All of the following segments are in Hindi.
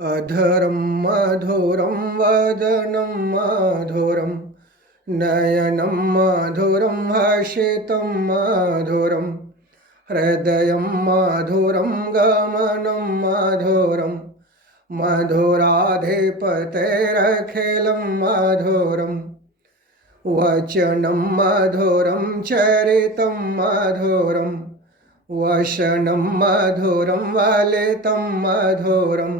अधरं मधुरं वदनं मधुरं नयनं मधुरं हसितं मधुरं हृदयं मधुरं गमनं मधुरं मधुराधिपतेरखिलं मधुरं वचनं मधुरं चरितं मधुरं वशनं मधुरं वलितं मधुरं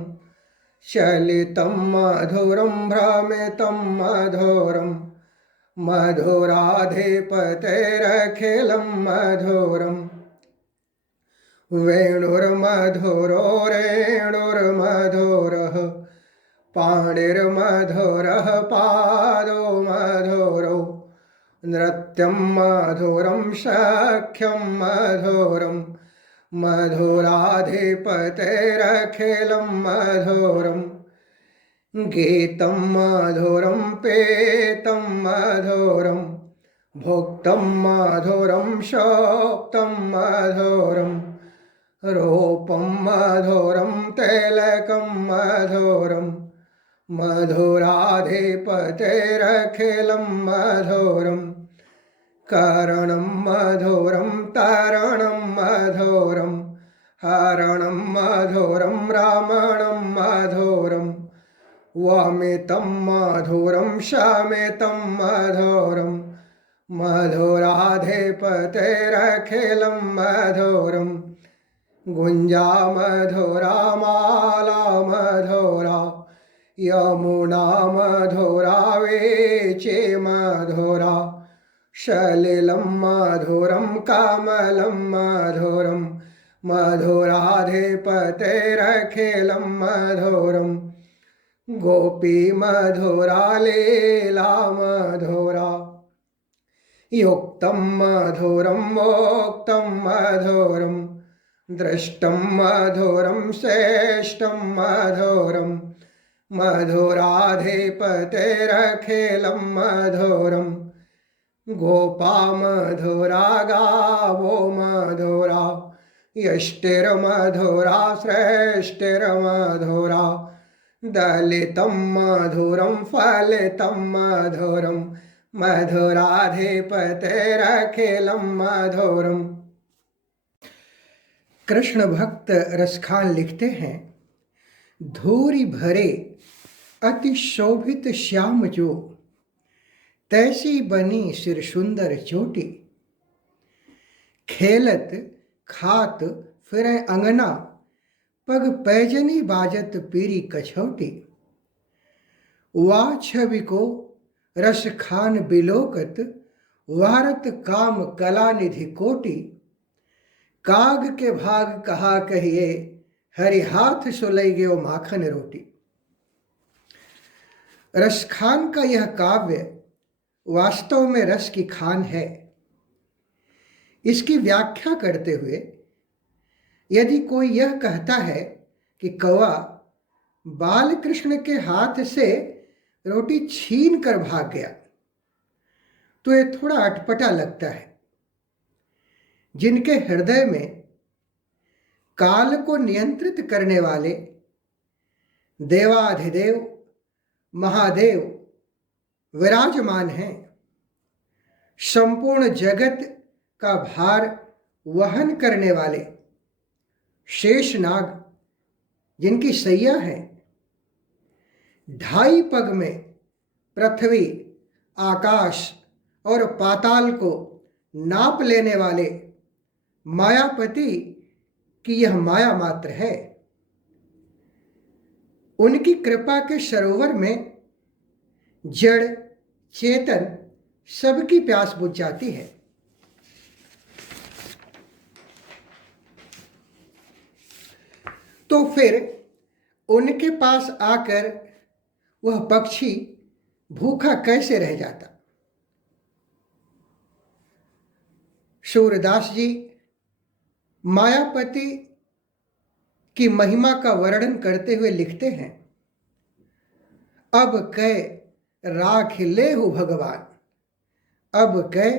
चलितं मधुरं भ्रमितं मधुरं मधुराधिपतेरखिलं मधुरं वेणुर्मधुरो रेणुर्मधुरः पाणिर्मधुरः पादो मधुरौ नृत्यं मधुरं सख्यं मधुरं मधुराधिपतेरखिलं मधुरं गीतं मधुरं पीतं मधुरं भुक्तं मधुरं शोक्तं मधुरं रूपं मधुरं तिलकं मधुरं मधुराधिपतेरखिलं मधुरं करणं मधुरं तरणं मधुरं हरणं मधुरं रमणं मधुरं वमितं मधुरं शमितं मधुरं मधुराधिपतेरखिलं मधुरं गुञ्जा मधुरा माला मधुरा यमुना मधुरा वीची मधुरा सलिलं मधुरं कमलं मधुरं मधुराधिपतेरखिलं मधुरं गोपी मधुरा लीला मधुरा युक्तं मधुरं मोक्तं मधुरं दृष्टं मधुरं श्रेष्ठं मधुरं मधुराधिपतेरखिलं मधुरं गोपा मधुरा गावो मधुरा यष्टिर्मधुरा श्रेष्ठिर्मधुरा दलितं मधुरं फलितं मधुरं मधुराधिपतेरखिलं मधुरं। कृष्ण भक्त रसखान लिखते हैं, धूरी भरे अति शोभित श्याम जो तैसी बनी सिर सुंदर चोटी खेलत खात फिरे अंगना पग पैजनी बाजत पीरी कछौटी वा छवि को रस खान बिलोकत वारत काम कला निधि कोटि काग के भाग कहा कहिए हरि हाथ सुलई गयो माखन रोटी। रसखान का यह काव्य वास्तव में रस की खान है। इसकी व्याख्या करते हुए यदि कोई यह कहता है कि कौवा बाल कृष्ण के हाथ से रोटी छीन कर भाग गया तो यह थोड़ा अटपटा लगता है। जिनके हृदय में काल को नियंत्रित करने वाले देवाधिदेव महादेव विराजमान हैं, संपूर्ण जगत का भार वहन करने वाले शेषनाग जिनकी सैया है, 2.5 पग में पृथ्वी आकाश और पाताल को नाप लेने वाले मायापति की यह माया मात्र है। उनकी कृपा के सरोवर में जड़ चेतन सबकी प्यास बुझ जाती है। तो फिर उनके पास आकर वह पक्षी भूखा कैसे रह जाता। सूरदास जी मायापति की महिमा का वर्णन करते हुए लिखते हैं, अब कै राख लेहु भगवान, अब कै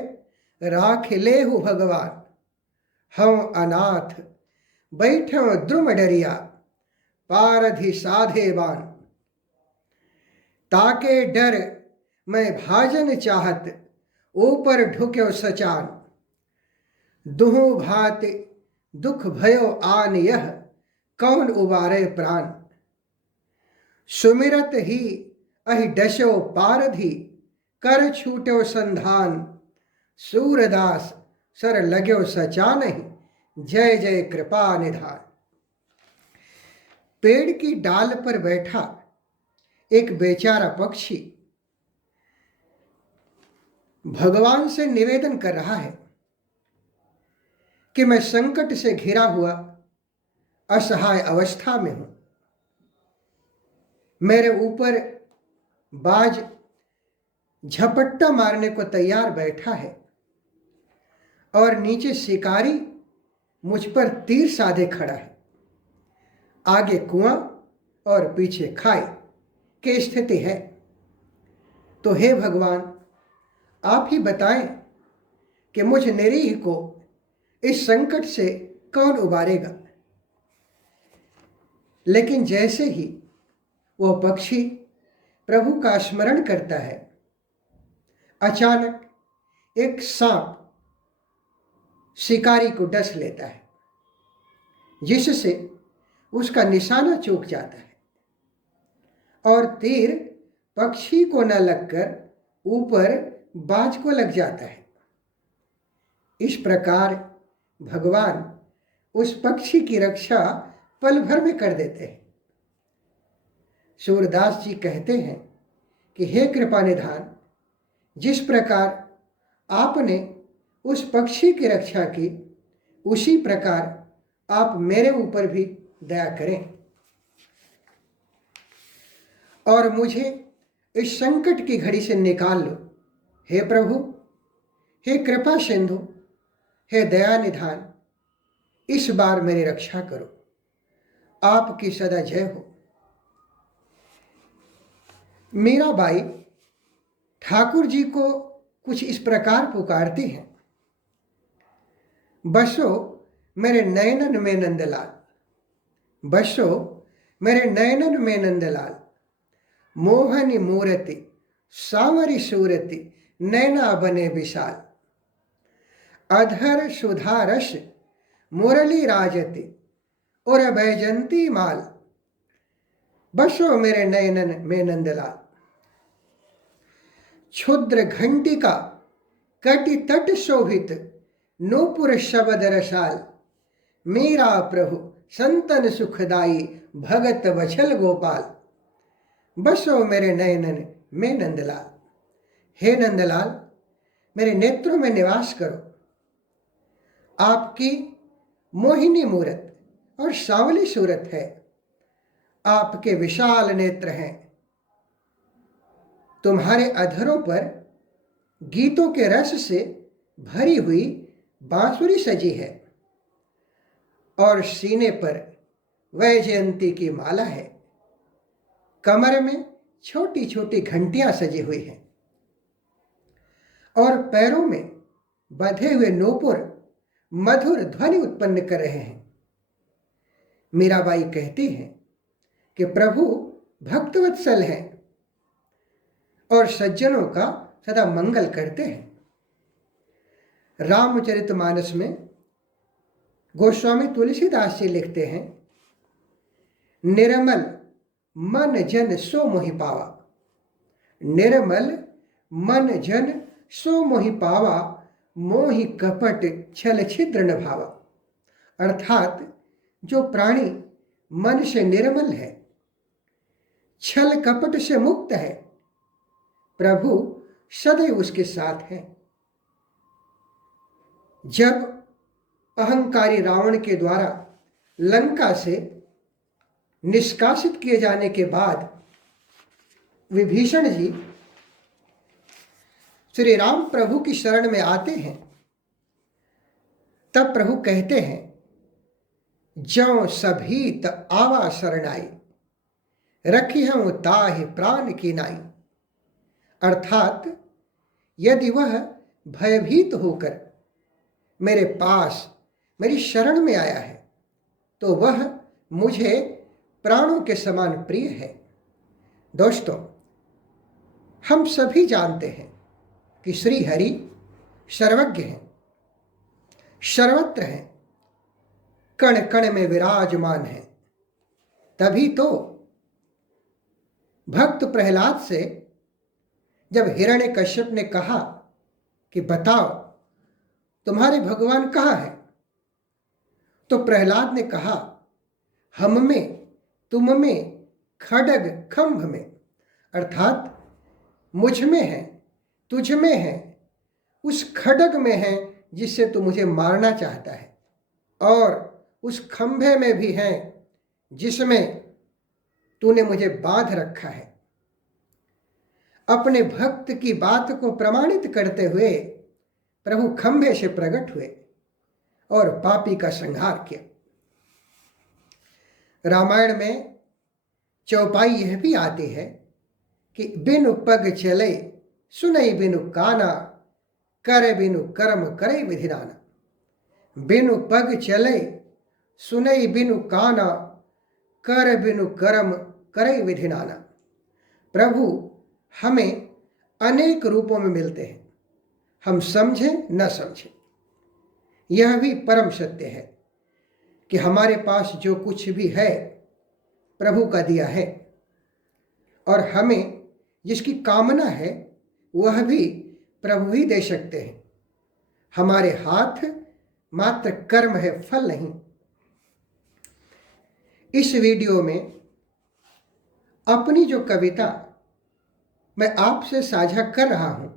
राख लेहु भगवान, हम अनाथ बैठव द्रुम डरिया, पारधि साधे बान। ताके डर मैं भाजन चाहत, ऊपर ढुक्यो सचान। दुहु भात दुख भयो आन यह, कौन उबारे प्राण। सुमिरत ही अहि डसो पारधि, कर छूट्यो संधान। सूरदास सर लाग्यो सचानहि, जय जय कृपा निधान। पेड़ की डाल पर बैठा एक बेचारा पक्षी भगवान से निवेदन कर रहा है कि मैं संकट से घिरा हुआ असहाय अवस्था में हूं। मेरे ऊपर बाज झपट्टा मारने को तैयार बैठा है और नीचे शिकारी मुझ पर तीर साधे खड़ा है। आगे कुआं और पीछे खाई की स्थिति है। तो हे भगवान, आप ही बताएं कि मुझ निरीह को इस संकट से कौन उबारेगा। लेकिन जैसे ही वह पक्षी प्रभु का स्मरण करता है, अचानक एक सांप शिकारी को डस लेता है, जिससे उसका निशाना चूक जाता है और तीर पक्षी को न लगकर ऊपर बाज को लग जाता है। इस प्रकार भगवान उस पक्षी की रक्षा पल भर में कर देते हैं। सूरदास जी कहते हैं कि हे कृपा निधान, जिस प्रकार आपने उस पक्षी की रक्षा की, उसी प्रकार आप मेरे ऊपर भी दया करें और मुझे इस संकट की घड़ी से निकाल लो। हे प्रभु, हे कृपा सिंधु, हे दया निधान, इस बार मेरी रक्षा करो। आपकी सदा जय हो। मीराबाई ठाकुर जी को कुछ इस प्रकार पुकारती हैं, बसो मेरे नयनन में नंदलाल, बसो मेरे नयनन में नंदलाल। मोहनी मूर्ति सावरी सूरति, नैना बने विशाल। अधर सुधा रस मुरली राजति, और बैजंती माल। बसो मेरे नयनन में नंदलाल। क्षुद्र घंटिका कटि तट शोभित, नूपुर शबद रसाल। मेरा प्रभु संतन सुखदाई, भगत वछल गोपाल। बसो मेरे नयनन में नंदलाल। हे नंदलाल, मेरे नेत्रों में निवास करो। आपकी मोहिनी मूरत और सांवली सूरत है, आपके विशाल नेत्र हैं। तुम्हारे अधरों पर गीतों के रस से भरी हुई बांसुरी सजी है और सीने पर वैजयंती की माला है। कमर में छोटी छोटी घंटियां सजी हुई हैं और पैरों में बंधे हुए नूपुर मधुर ध्वनि उत्पन्न कर रहे हैं। मीराबाई कहती हैं कि प्रभु भक्तवत्सल हैं और सज्जनों का सदा मंगल करते हैं। रामचरितमानस में गोस्वामी तुलसीदास जी लिखते हैं, निर्मल मन जन सो मोहि पावा। निर्मल मन जन सो मोहि पावा, मोहि कपट छल छिद्र न भावा। अर्थात जो प्राणी मन से निर्मल है, छल कपट से मुक्त है, प्रभु सदैव उसके साथ हैं। जब अहंकारी रावण के द्वारा लंका से निष्कासित किए जाने के बाद विभीषण जी श्री राम प्रभु की शरण में आते हैं, तब प्रभु कहते हैं, ज्यों सभीत आवा शरणाई, रखी हूं ताहि प्राण की नाई। अर्थात यदि वह भयभीत होकर मेरे पास मेरी शरण में आया है, तो वह मुझे प्राणों के समान प्रिय है। दोस्तों, हम सभी जानते हैं कि श्री हरि सर्वज्ञ हैं, सर्वत्र हैं, कण कण में विराजमान हैं। तभी तो भक्त प्रहलाद से जब हिरण्यकश्यप ने कहा कि बताओ तुम्हारे भगवान कहाँ हैं, तो प्रहलाद ने कहा हम में, तुम में, खड्ग खंभ में, अर्थात मुझ में है, तुझ में है, उस खड्ग में है जिससे तू मुझे मारना चाहता है, और उस खंभे में भी है जिसमें तूने मुझे बांध रखा है। अपने भक्त की बात को प्रमाणित करते हुए प्रभु खंभे से प्रकट हुए और पापी का संहार किया। रामायण में चौपाई यह भी आती है कि बिनु पग चले सुनई बिनु काना, करे बिनु कर्म करे विधि नाना। बिनु पग चले सुनई बिनु काना, कर बिनु कर्म करे विधि नाना। प्रभु हमें अनेक रूपों में मिलते हैं, हम समझें न समझें। यह भी परम सत्य है कि हमारे पास जो कुछ भी है प्रभु का दिया है, और हमें जिसकी कामना है वह भी प्रभु ही दे सकते हैं। हमारे हाथ मात्र कर्म है, फल नहीं। इस वीडियो में अपनी जो कविता मैं आपसे साझा कर रहा हूं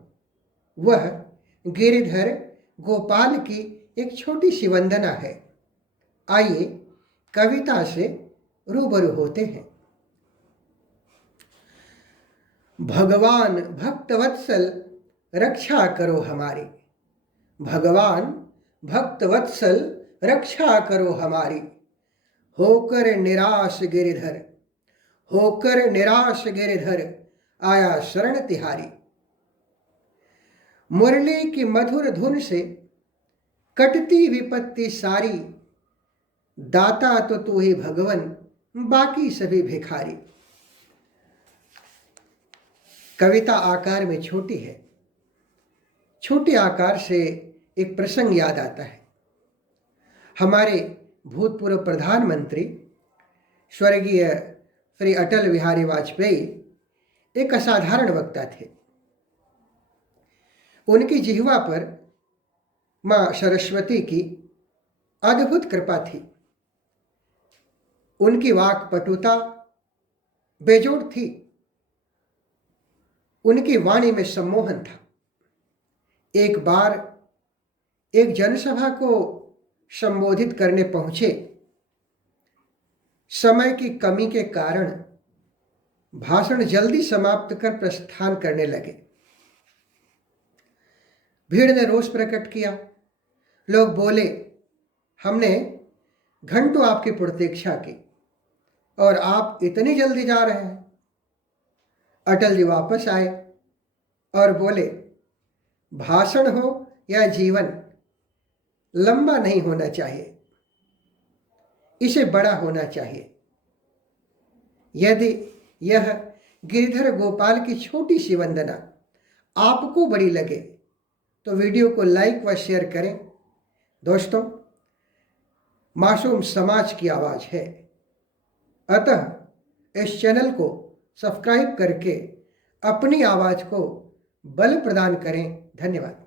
वह गिरिधर गोपाल की एक छोटी सी वंदना है। आइए कविता से रूबरू होते हैं। भगवान भक्तवत्सल रक्षा करो हमारी, भगवान भक्तवत्सल रक्षा करो हमारी। होकर निराश गिरिधर, होकर निराश गिरिधर, आया शरण तिहारी। मुरली की मधुर धुन से कटती विपत्ति सारी, दाता तो तू ही भगवन, बाकी सभी भिखारी। कविता आकार में छोटी है। छोटे आकार से एक प्रसंग याद आता है। हमारे भूतपूर्व प्रधानमंत्री स्वर्गीय श्री अटल बिहारी वाजपेयी एक असाधारण वक्ता थे। उनकी जिह्वा पर मां सरस्वती की अद्भुत कृपा थी। उनकी वाक पटुता बेजोड़ थी। उनकी वाणी में सम्मोहन था। एक बार एक जनसभा को संबोधित करने पहुंचे। समय की कमी के कारण भाषण जल्दी समाप्त कर प्रस्थान करने लगे। भीड़ ने रोष प्रकट किया। लोग बोले, हमने घंटों आपकी प्रतीक्षा की और आप इतनी जल्दी जा रहे हैं। अटल जी वापस आए और बोले, भाषण हो या जीवन, लंबा नहीं होना चाहिए, इसे बड़ा होना चाहिए। यदि यह गिरिधर गोपाल की छोटी सी वंदना आपको बड़ी लगे तो वीडियो को लाइक व शेयर करें। दोस्तों, मासूम समाज की आवाज़ है, अतः इस चैनल को सब्सक्राइब करके अपनी आवाज़ को बल प्रदान करें। धन्यवाद।